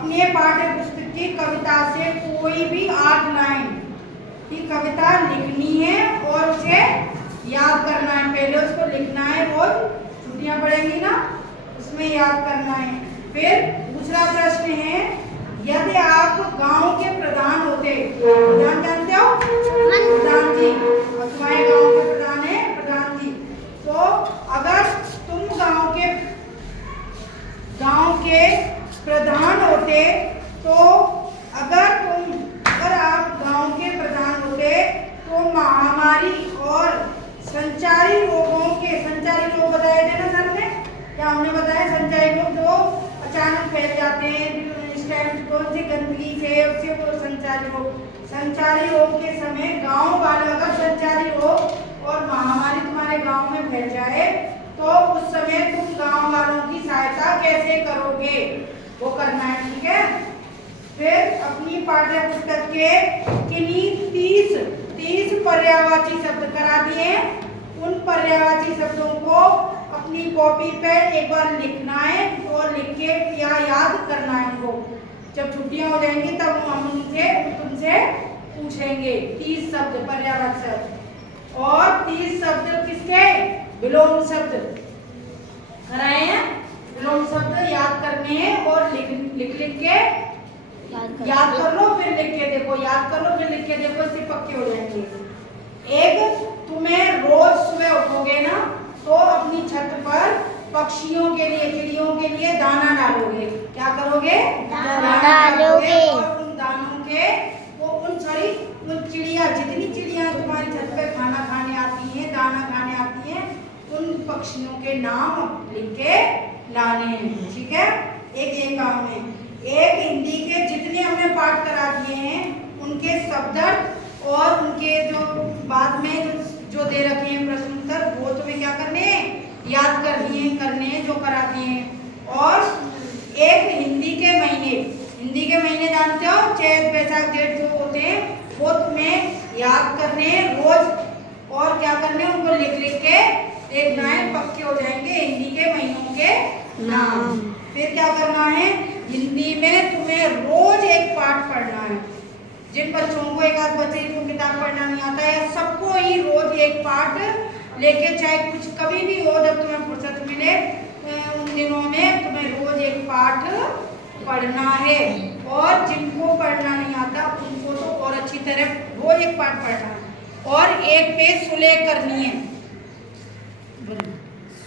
अपने पाठ्य पुस्तक की कविता से कोई भी 8 लाइन की कविता लिखनी है और उसे याद करना है। पहले उसको लिखना है, रोज छुट्टियां पड़ेंगी ना, उसमें याद करना है। फिर दूसरा प्रश्न है, यदि आप गांव के प्रधान होते, प्रधान जानते हो? प्रधान जी, तुम्हारे गांव के प्रधान है प्रधान जी। तो अगर तुम गांव के प्रधान होते, तो अगर आप गांव के प्रधान होते तो महामारी और संचारी रोग बताए थे ना सर ने, क्या हमने बताया? संचारी रोग जो अचानक फैल जाते हैं, इस टाइम कौन सी गंदगी से, उससे वो संचारी रोग के समय गांव वाले, अगर संचारी रोग और महामारी तुम्हारे गांव में फैल जाए तो उस समय तुम गांव वालों की सहायता कैसे करोगे, वो करना है, ठीक है। फिर अपनी पाठ्य पुस्तक के किन्हीं 30 पर्यायवाची शब्द करा दिए, उन पर्यायवाची शब्दों को अपनी कॉपी पे एक बार लिखना है और लिख के या याद करना है उनको। जब छुट्टियां हो जाएंगी तब हम तुमसे पूछेंगे 30 शब्द पर्यायवाची शब्द, और 30 शब्द किसके? विलोम शब्द कराए हैं। विलोम शब्द याद करने हैं और लिख के याद कर लो, फिर लिख के देखो, याद कर लो फिर लिख के देखो, इससे पक्के हो जाएंगे। एक, तुम्हें रोज सुबह उठोगे ना तो अपनी छत पर पक्षियों के लिए, चिड़ियों के लिए दाना डालोगे। क्या करोगे? दाना डालोगे। और उन दानों के उन चिड़िया, जितनी चिड़िया तुम्हारी छत पे खाना खाने आती हैं, दाना खाने आती हैं, उन पक्षियों के नाम लिख के लाने हैं, ठीक है। एक काम है। एक, हिंदी के जितने हमने पाठ करा दिए हैं उनके शब्दार्थ और उनके जो बाद में जो दे रखे हैं प्रश्न उत्तर, वो तुम्हें क्या करने हैं? याद करने हैं जो करा दिए हैं। और एक, हिंदी के महीने जानते हो, चैत बैसाख जेठ जो होते हैं, वो तुम्हें याद करने हैं रोज, और क्या करने हैं? उनको लिख के देखना है, पक्के हो जाएंगे हिंदी के महीनों के नाम। फिर क्या करना है? हिंदी में तुम्हें रोज एक पाठ पढ़ना है। जिन बच्चों को, एक आध बच्चे को किताब पढ़ना नहीं आता है, सबको ही रोज एक पाठ लेके, चाहे कुछ कभी भी हो, जब तुम्हें फुर्सत मिले उन दिनों में तुम्हें रोज एक पाठ पढ़ना है। और जिनको पढ़ना नहीं आता उनको तो और अच्छी तरह रोज एक पाठ पढ़ना है। और एक पेज सुलेख करनी है,